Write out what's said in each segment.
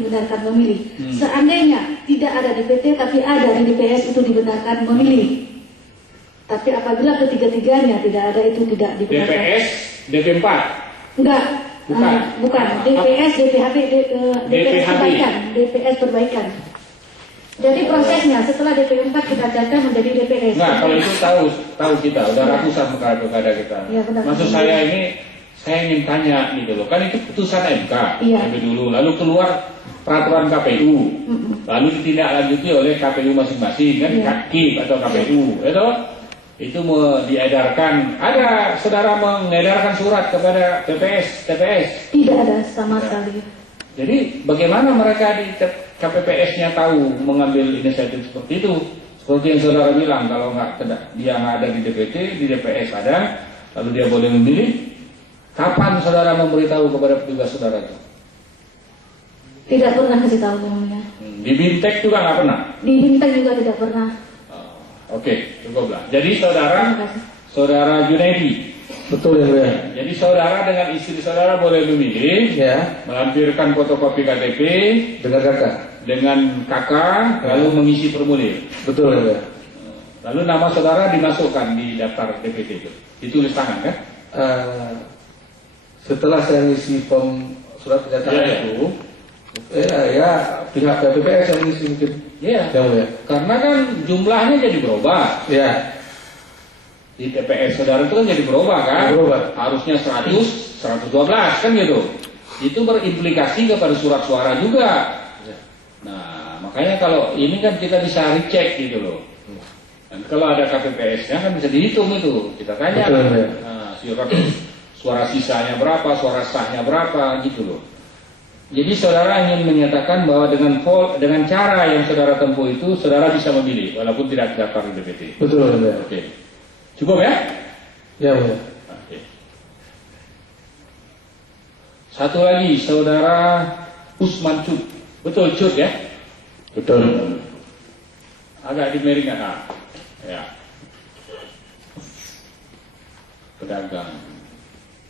dibenarkan memilih. Seandainya tidak ada DPT tapi ada di DPS itu dibenarkan memilih. Tapi apabila ketiga-tiganya tidak ada itu tidak dibenarkan. DPS, DP4? Enggak. Bukan. DPS, DPHP, DPS perbaikan. DPS perbaikan. Jadi prosesnya setelah DP4 kita catat menjadi DPS. Nah, kalau itu tahu kita, udah ratusan perkara kita. Ya, benar. Maksud saya ingin tanya gitu loh, kan itu putusan MK lebih dulu, lalu keluar peraturan KPU, lalu ditindaklanjuti oleh KPU masing-masing kan, KIP atau KPU, itu mau diedarkan. Ada saudara mengedarkan surat kepada TPS? Tidak ada sama sekali. Jadi bagaimana mereka di KPPS-nya tahu mengambil inisiatif seperti itu? Seperti yang saudara bilang, kalau dia nggak ada di DPT, di DPS ada, lalu dia boleh memilih. Kapan saudara memberitahu kepada petugas saudara itu? Tidak pernah kasih tahu namanya. Di Bintek juga nggak pernah? Di Bintek juga tidak pernah. Oke, cukuplah. Jadi saudara Junaidi. Betul ya, Bu. Jadi saudara dengan istri saudara boleh memilih, melampirkan fotokopi KTP dengan kakak, lalu mengisi formulir. Betul ya. Lalu nama saudara dimasukkan di daftar DPT itu, ditulis tangan kan? Setelah saya ngisi form surat pernyataan itu, pihak KPPS yang ngisi mungkin. Iya. Ya. Karena kan jumlahnya jadi berubah. Ya. Di TPS saudara itu kan jadi berubah kan? Berubah. Harusnya 100, 112 kan gitu. Itu berimplikasi kepada surat suara juga. Nah, makanya kalau ini kan kita bisa recheck gitu loh. Dan kalau ada KPPS-nya kan bisa dihitung itu. Kita tanya. Betul, ya. Nah, suara sisanya berapa, suara sahnya berapa gitu loh. Jadi saudara ingin menyatakan bahwa dengan cara yang saudara tempuh itu, saudara bisa memilih walaupun tidak terdaftar di DPT. Betul ya. Oke. Cukup ya? Ya, Bu. Oke. Satu lagi, saudara Usman Cut. Betul Cut ya? Betul. Agak dimeringan. Ya. Pedagang.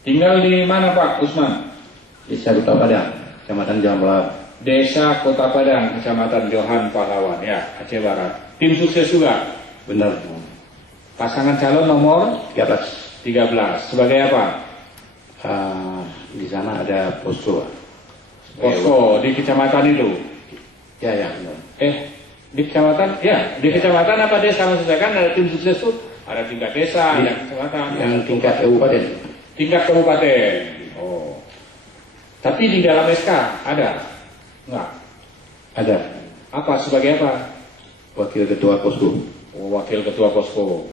Tinggal di mana Pak Usman? Desa Kota Padang, Kecamatan Johan Pahlawan. Desa Kota Padang, Kecamatan Johan Pahlawan, ya, Aceh Barat. Tim sukses juga? Benar. Pasangan calon nomor 13. Sebagai apa? Di sana ada posko. Posko di kecamatan itu? Ya, benar. Di kecamatan? Ya, di kecamatan apa desa maksud saya kan ada tim sukses itu? Ada tingkat desa, ada kecamatan. Yang tingkat kabupaten. Tingkat kabupaten. Oh. Tapi di dalam SK ada? Enggak? Ada. Apa? Sebagai apa? Wakil Ketua Posko. Wakil Ketua Posko.